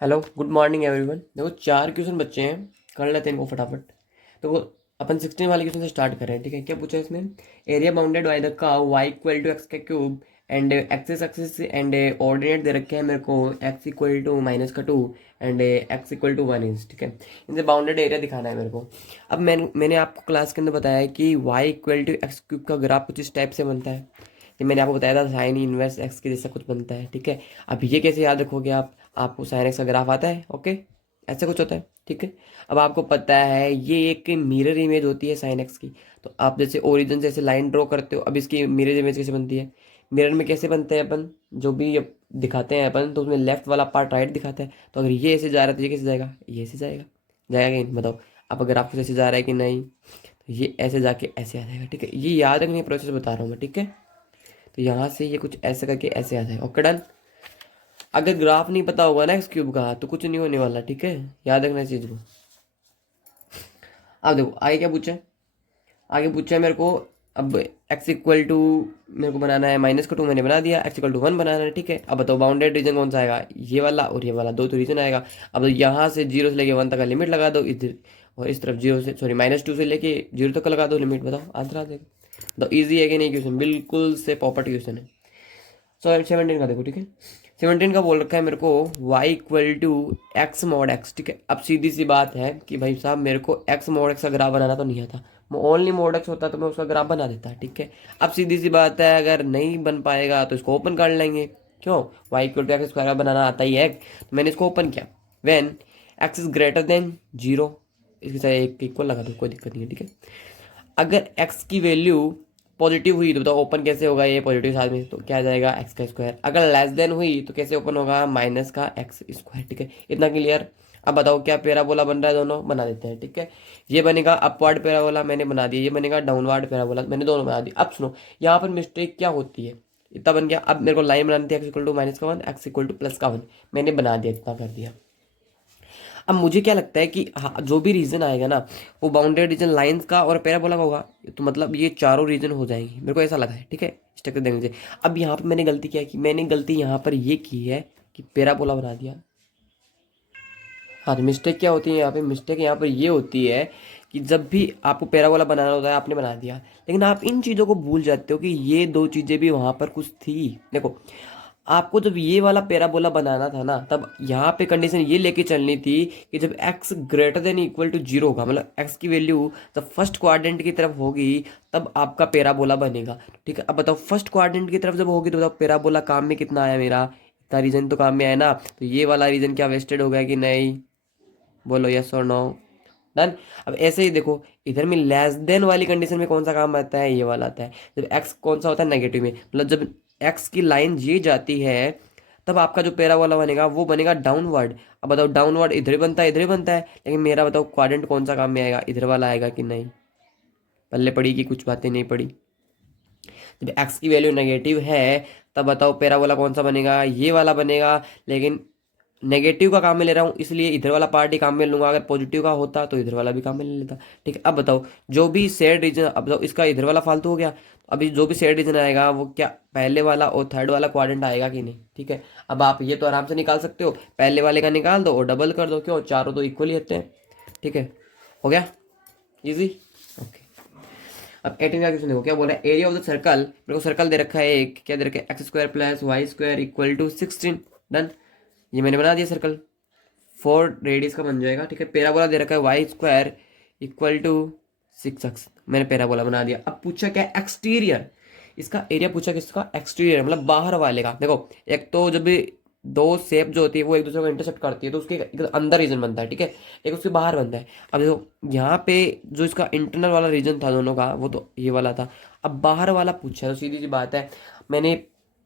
Hello good morning everyone. देखो 4 question बच्चे हैं, कर लेते हैं इनको फटाफट। तो अपन 16 वाले क्वेश्चन से स्टार्ट कर रहे हैं। ठीक है, क्या पूछा है इसमें? Area bounded by the curve y equal to x का cube and axis axis and ordinate दे रखे हैं मेरे को x equal to -2 and x equal to 1 inch. ठीक है, इनसे बाउंडेड एरिया दिखाना है मेरे को। अब मैंने आपको क्लास के अंदर बताया है कि y equal to x cube का ग्राफ कुछ इस टाइप से बनता है। ये मैंने आपको बताया था साइन इनवर्स एक्स के जैसा कुछ बनता है। ठीक है, अब ये कैसे याद रखोगे आप? आपको साइन एक्स का ग्राफ आता है, ओके, ऐसा कुछ होता है। ठीक है, अब आपको पता है ये एक मिरर इमेज होती है साइन एक्स की। तो आप जैसे ओरिजिन से ऐसे लाइन ड्रॉ करते हो, अब इसकी मिरर इमेज कैसे बनती है? मिरर में कैसे बनते हैं अपन, जो भी अब दिखाते हैं अपन, तो उसमें लेफ्ट वाला पार्ट राइट दिखाता है। तो अगर ये ऐसे जा रहा है तो ये कैसे जाएगा? ये ऐसे जाएगा, जाएगा कि नहीं बताओ? अब अगर आपको ऐसे जा रहा है कि नहीं, तो ये ऐसे जाके ऐसे आ जाएगा। ठीक है, ये याद रखने की प्रोसेस बता रहा हूँ मैं। ठीक है, तो यहाँ से ये कुछ ऐसे करके ऐसे आ जाएगा। Okay done. अगर ग्राफ नहीं पता होगा ना एक्स क्यूब का तो कुछ नहीं होने वाला। ठीक है, याद रखना इस चीज को। अब देखो आगे क्या पूछा है। आगे पूछा है मेरे को, अब एक्स इक्वल टू मेरे को बनाना है -2, मैंने बना दिया। एक्स इक्वल टू 1 बनाना है। ठीक है, अब बताओ बाउंडेड रीजन कौन सा आएगा? ये वाला और ये वाला, दो तो रीजन आएगा। अब यहाँ से 0 से लेके 1 तक का लिमिट लगा दो इधर, और इस तरफ 0 से सॉरी -2 से लेके 0 तक का लगा दो लिमिट। बताओ आंसर आ जाएगा। तो ईजी है कि नहीं क्वेश्चन? बिल्कुल से पॉपर्ट क्वेश्चन है। 17 का देखो। ठीक है, 17 का बोल रखा है मेरे को y equal to x mod x. ठीक है, अब सीधी सी बात है कि भाई साहब मेरे को एक्स मॉड एक्स का ग्राफ बनाना तो नहीं आता। ओनली मॉड एक्स होता तो मैं उसका ग्राफ बना देता। ठीक है, अब सीधी सी बात है, अगर नहीं बन पाएगा तो इसको ओपन कर लेंगे। क्यों? y equal to x square बनाना आता ही है, तो मैंने इसको ओपन किया। When x is greater than 0, इसके साथ एक इक्वल लगा दो, कोई दिक्कत नहीं है। ठीक है, अगर x की वैल्यू पॉजिटिव हुई तो बताओ ओपन कैसे होगा? ये पॉजिटिव साथ में तो क्या आ जाएगा? एक्स का स्क्वायर। अगर लेस देन हुई तो कैसे ओपन होगा? माइनस का एक्स स्क्वायर। ठीक है, इतना क्लियर। अब बताओ क्या पैराबोला बन रहा है? दोनों बना देते हैं। ठीक है, ये बनेगा अपवर्ड पैराबोला, मैंने बना दिया। ये बनेगा डाउनवर्ड पैराबोला, मैंने दोनों बना दिया। अब सुनो, यहाँ पर मिस्टेक क्या होती है? इतना बन गया। अब मेरे को लाइन बनानी थी x equal to -1, x equal to +1, मैंने बना दिया, इतना कर दिया। अब मुझे क्या लगता है कि हाँ, जो भी रीजन आएगा ना, वो बाउंडेड रीजन लाइंस का और पैराबोला का होगा। तो मतलब ये चारों रीजन हो जाएंगी, मेरे को ऐसा लगा है। ठीक है, स्ट्रक्चर देखने से। अब यहाँ पर मैंने गलती क्या की? मैंने गलती यहाँ पर ये की है कि पैराबोला बना दिया। हाँ, तो मिस्टेक क्या होती है यहाँ पे? मिस्टेक यहाँ पर ये होती है कि जब भी आपको पैराबोला बनाना होता है आपने बना दिया, लेकिन आप इन चीज़ों को भूल जाते हो कि ये दो चीज़ें भी वहाँ पर कुछ थी। देखो, आपको जब ये वाला पैराबोला बनाना था ना, तब यहाँ पे कंडीशन ये लेके चलनी थी कि जब x greater than equal to 0 होगा, मतलब x की वैल्यू जब फर्स्ट क्वाड्रेंट की तरफ होगी, तब आपका पैराबोला बनेगा। ठीक है, अब बताओ फर्स्ट क्वाड्रेंट की तरफ जब होगी तो बताओ पैराबोला काम में कितना आया मेरा? इतना रीजन तो काम में आया ना। तो ये वाला रीजन क्या वेस्टेड हो गया कि नहीं? बोलो यस और नो। डन। अब ऐसे ही देखो, इधर में लेस देन वाली कंडीशन में कौन सा काम आता है? ये वाला आता है। जब एक्स कौन सा होता है? नेगेटिव में, मतलब जब एक्स की लाइन ये जाती है, तब आपका जो पैरा वाला बनेगा वो बनेगा डाउनवर्ड। अब बताओ डाउनवर्ड इधर ही बनता है, इधर ही बनता है, लेकिन मेरा बताओ क्वाड्रेंट कौन सा काम में आएगा? इधर वाला आएगा कि नहीं? पल्ले पड़ी कि कुछ बातें नहीं पड़ी? जब एक्स की वैल्यू नेगेटिव है, तब बताओ पैरा वाला कौन सा बनेगा? ये वाला बनेगा। लेकिन नेगेटिव का काम में ले रहा हूँ, इसलिए इधर वाला पार्ट ही काम में लूंगा। अगर पॉजिटिव का होता तो इधर वाला भी काम में ले लेता। ठीक है, अब बताओ जो भी शेड रीजन, अब बताओ इसका इधर वाला फालतू हो गया। अभी जो भी शेड रीजन आएगा वो क्या पहले वाला और थर्ड वाला क्वाड्रेंट आएगा कि नहीं? ठीक है, अब आप ये तो आराम से निकाल सकते हो, पहले वाले का निकाल दो और डबल कर दो। क्यों? चारों तो इक्वल ही होते हैं। ठीक है, हो गया इजी। ओके, अब 18 का क्वेश्चन देखो क्या बोल रहा है। एरिया ऑफ द सर्कल, मेरे को सर्कल दे रखा है एक, क्या दे रखा है? X square plus y square equal to 16। Done, ये मैंने बना दिया सर्कल। 4 रेडियस का बन जाएगा। ठीक है, पैराबोला दे रखा है Y square equal to 6x, मैंने पैराबोला बना दिया। अब पूछा क्या? एक्सटीरियर, इसका एरिया पूछा किसका? एक्सटीरियर, मतलब बाहर वाले का। देखो, एक तो जब भी दो शेप जो होती है वो एक दूसरे को इंटरसेप्ट करती है तो उसके एक अंदर रीजन बनता है। ठीक है, एक उसके बाहर बनता है। अब देखो यहाँ पे जो इसका इंटरनल वाला रीजन था दोनों का, वो तो ये वाला था। अब बाहर वाला पूछा है तो सीधी सी बात है, मैंने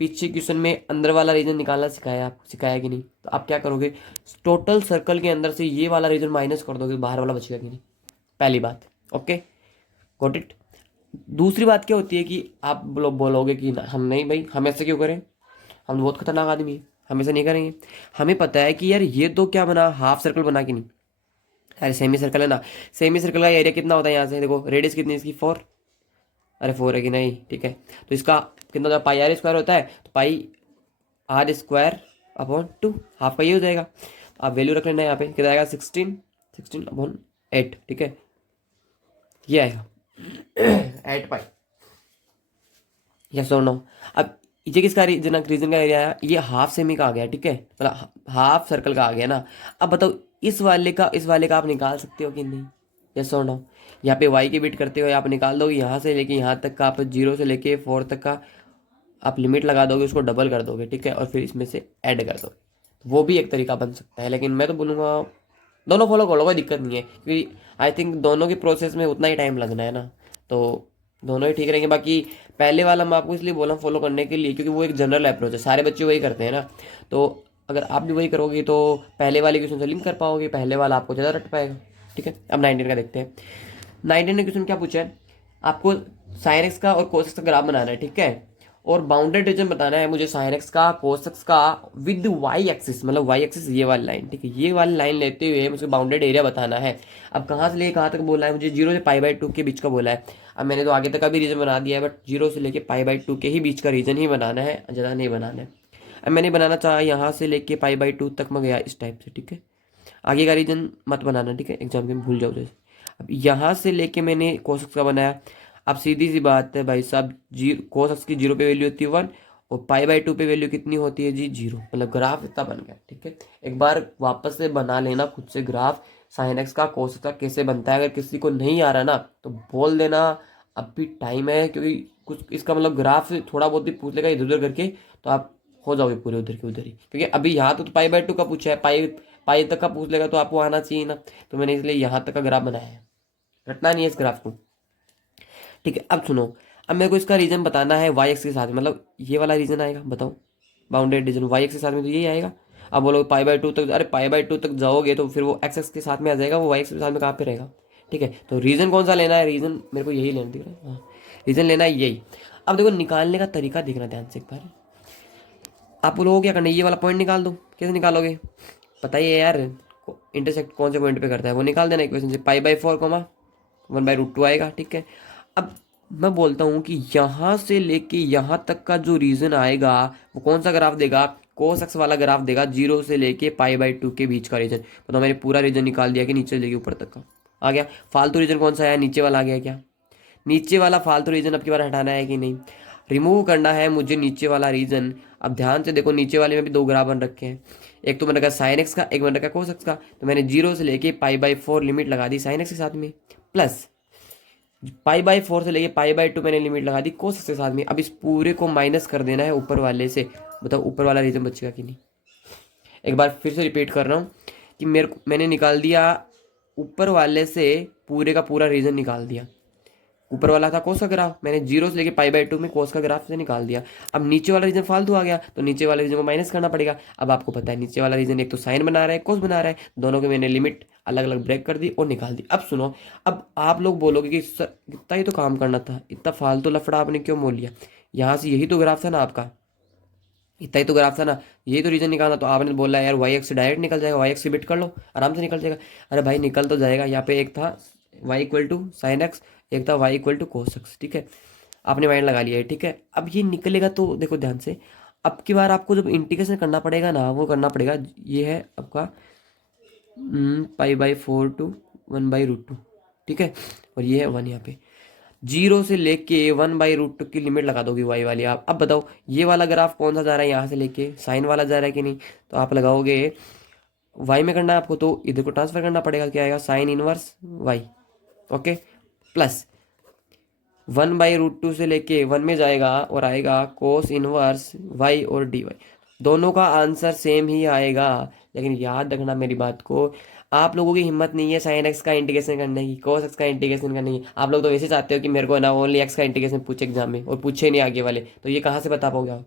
पीछे क्वेश्चन में अंदर वाला रीजन निकालना सिखाया, आपको सिखाया कि नहीं? तो आप क्या करोगे? टोटल सर्कल के अंदर से ये वाला रीजन माइनस कर दोगे, बाहर वाला बचेगा कि नहीं? पहली बात। Okay, got it. दूसरी बात क्या होती है कि आप बोलोगे कि हम नहीं भाई, हम ऐसे क्यों करें? हम बहुत खतरनाक आदमी हैं, हम ऐसा नहीं करेंगे। हमें पता है कि यार ये तो क्या बना, हाफ सर्कल बना कि नहीं? अरे सेमी सर्कल है ना। सेमी सर्कल का एरिया कितना होता है? यहाँ से देखो रेडियस कितनी है इसकी? 4। अरे 4 है कि नहीं? ठीक है, तो इसका कितना होता है? पाई आर स्क्वायर होता है, तो पाई आर स्क्वायर अपॉन 2, हाफ का ये हो जाएगा। आप वैल्यू रख लेना यहाँ पे, कितना आएगा 16/8, ठीक है, ये आएगा 8 पाई। यस और नो। अब ये किसका रीजन का एरिया है, ये हाफ सेमी का आ गया, ठीक है, मतलब हाफ सर्कल का आ गया ना। अब बताओ इस वाले का आप निकाल सकते हो कि नहीं, यस और नो। यहाँ पे वाई की बिट करते हुए आप निकाल दोगे, यहाँ से लेके यहाँ तक का आप 0 से लेके 4 तक का आप लिमिट लगा दोगे, उसको डबल कर दोगे, ठीक है, और फिर इसमें से ऐड कर दोगे, वो भी एक तरीका बन सकता है। लेकिन मैं तो बोलूँगा दोनों फॉलो कर लो, कोई दिक्कत नहीं है, क्योंकि आई थिंक दोनों की प्रोसेस में उतना ही टाइम लगना है ना, तो दोनों ही ठीक रहेंगे। बाकी पहले वाला मैं आपको इसलिए बोला फॉलो करने के लिए, क्योंकि वो एक जनरल अप्रोच है, सारे बच्चे वही करते हैं ना, तो अगर आप भी वही करोगे तो पहले वाले क्वेश्चन से लिंक कर पाओगे, पहले वाला आपको ज़्यादा रट पाएगा, ठीक है। अब 19 का देखते हैं। 19 ने क्वेश्चन क्या पूछा है, आपको साइन एक्स का और कोस एक्स का ग्राफ बनाना है, ठीक है, और बाउंडेड रीजन बताना है मुझे साइन एक्स का कोस एक्स का विद वाई एक्सिस, मतलब वाई एक्सिस ये वाली लाइन, ठीक है, ये वाली लाइन लेते हुए मुझे बाउंडेड एरिया बताना है। अब कहाँ से लेके कहाँ तक बोला है मुझे, 0 से π/2 के बीच का बोला है। अब मैंने तो आगे तक का भी रीजन बना दिया है, बट 0 से लेके π/2 के ही बीच का रीजन ही बनाना है, ज़्यादा नहीं बनाना है। अब मैंने बनाना चाहा यहाँ से लेके π/2 तक मैं गया इस टाइप से, ठीक है, आगे का रीजन मत बनाना, ठीक है, एग्जाम के में भूल जाओ जैसे। अब यहाँ से लेके मैंने कोस का बनाया। अब सीधी सी बात है भाई साहब, जी कोस की 0 पे वैल्यू होती है 1, और π/2 पे वैल्यू कितनी होती है जी 0, मतलब ग्राफ इतना बन गया, ठीक है। एक बार वापस से बना लेना खुद से ग्राफ, साइन एक्स का कोस का कैसे बनता है, अगर किसी को नहीं आ रहा ना तो बोल देना, अब भी टाइम है, क्योंकि कुछ इसका मतलब ग्राफ थोड़ा बहुत भी पूछ लेगा इधर उधर करके तो आप हो जाओगे पूरे उधर के उधर ही, क्योंकि अभी यहाँ तो π/2 का पूछा है, पाई तक का पूछ लेगा तो आपको आना चाहिए ना, तो मैंने इसलिए यहाँ तक का ग्राफ बनाया है, रटना नहीं है इस ग्राफ को, ठीक है। अब सुनो, अब मेरे को इसका रीजन बताना है वाई एक्स के साथ में, मतलब ये वाला रीजन आएगा, बताओ बाउंडेड रीजन वाई एक्स के साथ में, तो यही आएगा। अब बोलो π/2 तक, अरे π/2 तक जाओगे तो फिर वो एक्स एक्स के साथ में आ जाएगा, वो वाई एक्स के साथ में कहाँ पे रहेगा, ठीक है। तो रीजन कौन सा लेना है, रीजन मेरे को यही लेना, दिख रहा है, हाँ रीजन लेना है यही। अब देखो निकालने का तरीका देखना ध्यान से एक बार, आप लोगों क्या करना है, ये वाला पॉइंट निकाल दो, कैसे निकालोगे बताइए यार, इंटरसेक्ट कौन से पॉइंट पे करता है वो निकाल देना इक्वेशन से, π/4 1/√2 आएगा, ठीक है। अब मैं बोलता हूँ कि यहाँ से लेके यहाँ तक का जो रीजन आएगा वो कौन सा ग्राफ देगा, कोस एक्स वाला ग्राफ देगा, 0 से लेके π/2 के बीच का रीजन। तो मैंने पूरा रीजन निकाल दिया कि नीचे से लेके ऊपर तक का आ गया। फालतू रीजन कौन सा है, नीचे वाला आ गया क्या, नीचे वाला फालतू रीजन अब की बार हटाना है कि नहीं, रिमूव करना है मुझे नीचे वाला रीजन। अब ध्यान से देखो नीचे वाले में भी दो ग्राफ बन रखे हैं, एक तो मैंने रखा साइन एक्स का, एक मैंने रखा कोस एक्स का, तो मैंने 0 से लेके π/4 लिमिट लगा दी साइन एक्स के साथ में, प्लस π/4 से लेके π/2 मैंने लिमिट लगा दी कोस एक्स के साथ में। अब इस पूरे को माइनस कर देना है ऊपर वाले से, बताओ ऊपर वाला रीजन बचेगा कि नहीं। एक बार फिर से रिपीट कर रहा हूँ कि मैंने निकाल दिया ऊपर वाले से, पूरे का पूरा रीजन निकाल दिया। ऊपर वाला था कोस का ग्राफ, मैंने 0 से लेके π/2 में कोस का ग्राफ से निकाल दिया। अब नीचे वाला रीजन फालतू आ गया, तो नीचे वाले रीजन को माइनस करना पड़ेगा। अब आपको पता है नीचे वाला रीजन एक तो साइन बना रहा है, कोस बना रहा है, दोनों के मैंने लिमिट अलग अलग ब्रेक कर दी और निकाल दी। अब सुनो, अब आप लोग बोलोगे कि सर इतना ही तो काम करना था, इतना फालतू लफड़ा आपने क्यों मोल लिया, यहाँ से यही तो ग्राफ था ना आपका, इतना ही तो ग्राफ था ना, यही तो रीजन निकालना, तो आपने बोला यार वाई एक्स डायरेक्ट निकल जाएगा, वाई एक्स की बिट कर लो आराम से निकल जाएगा। अरे भाई निकल तो जाएगा, यहाँ पे एक था y = sin x, एक था y = cos x, ठीक है, आपने माइंड लगा लिया है, ठीक है। अब ये निकलेगा तो देखो ध्यान से, अब की बार आपको जब इंटीग्रेशन करना पड़ेगा ना, वो करना पड़ेगा, ये है आपका π/4 to 1/√2, ठीक है, और ये है 1 यहाँ पे, 0 से लेके 1/√2 की लिमिट लगा दोगे वाई वाली आप। अब बताओ ये वाला ग्राफ कौन सा जा रहा है, यहाँ से लेके साइन वाला जा रहा है कि नहीं, तो आप लगाओगे वाई में करना है आपको, तो इधर को ट्रांसफर करना पड़ेगा, क्या आएगा sine inverse y, okay, plus 1/√2 से लेके 1 में जाएगा और आएगा कोस इनवर्स वाई और डी वाई। दोनों का आंसर सेम ही आएगा, लेकिन याद रखना मेरी बात को, आप लोगों की हिम्मत नहीं है साइन एक्स का इंटीग्रेशन करने की, कोस एक्स का इंटीग्रेशन करने की। आप लोग तो वैसे चाहते हो कि मेरे को ना ओनली एक्स का इंटीग्रेशन पूछे एग्जाम में, और पूछे नहीं आगे वाले, तो ये कहाँ से बता पाओगे आप।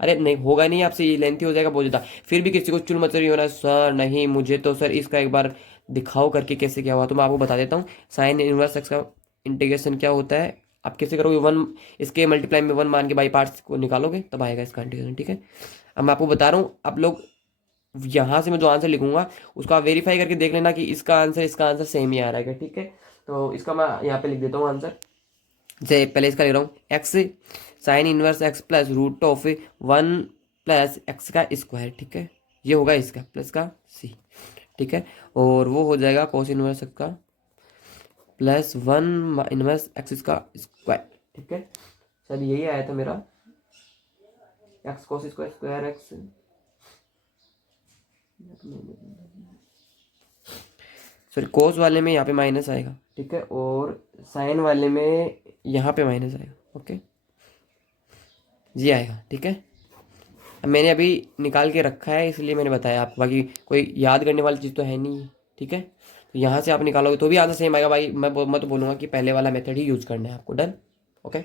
अरे नहीं होगा नहीं आपसे, ये लेंथी हो जाएगा बहुत ज़्यादा। फिर भी किसी को चुल मचरी हो रहा है सर नहीं मुझे तो सर इसका एक बार दिखाओ करके कैसे क्या हुआ, तो मैं आपको बता देता हूँ। साइन इनवर्स एक्स का इंटीग्रेशन क्या होता है, आप कैसे करोगे, 1 इसके मल्टीप्लाई में 1 मान के बाई पार्ट्स को निकालोगे तब आएगा इसका इंटीग्रेशन, ठीक है। अब मैं आपको बता रहा हूँ, आप लोग यहाँ से मैं जो आंसर लिखूंगा उसको आप वेरीफाई करके देख लेना कि इसका आंसर सेम ही आ रहा है, ठीक है। तो इसका मैं यहाँ पे लिख देता हूँ आंसर, जैसे पहले इसका लिख रहा हूँ, x sine inverse x plus √1 plus x का स्क्वायर, ठीक है, ये होगा इसका प्लस का सी, ठीक है। और वो हो जाएगा कोस इनवर्स का प्लस 1 - x का स्क्वायर, ठीक है। सर यही आया था मेरा x cos square square x, sorry cos वाले में यहाँ पे माइनस आएगा, ठीक है, और साइन वाले में यहाँ पे माइनस आएगा, ओके, ये आएगा, ठीक है। अब मैंने अभी निकाल के रखा है इसलिए मैंने बताया आपको, बाकी कोई याद करने वाली चीज़ तो है नहीं, ठीक है। तो यहाँ से आप निकालोगे तो भी आंसर सेम आएगा भाई, मैं तो बोलूँगा कि पहले वाला मेथड ही यूज़ करना है आपको, डन, ओके।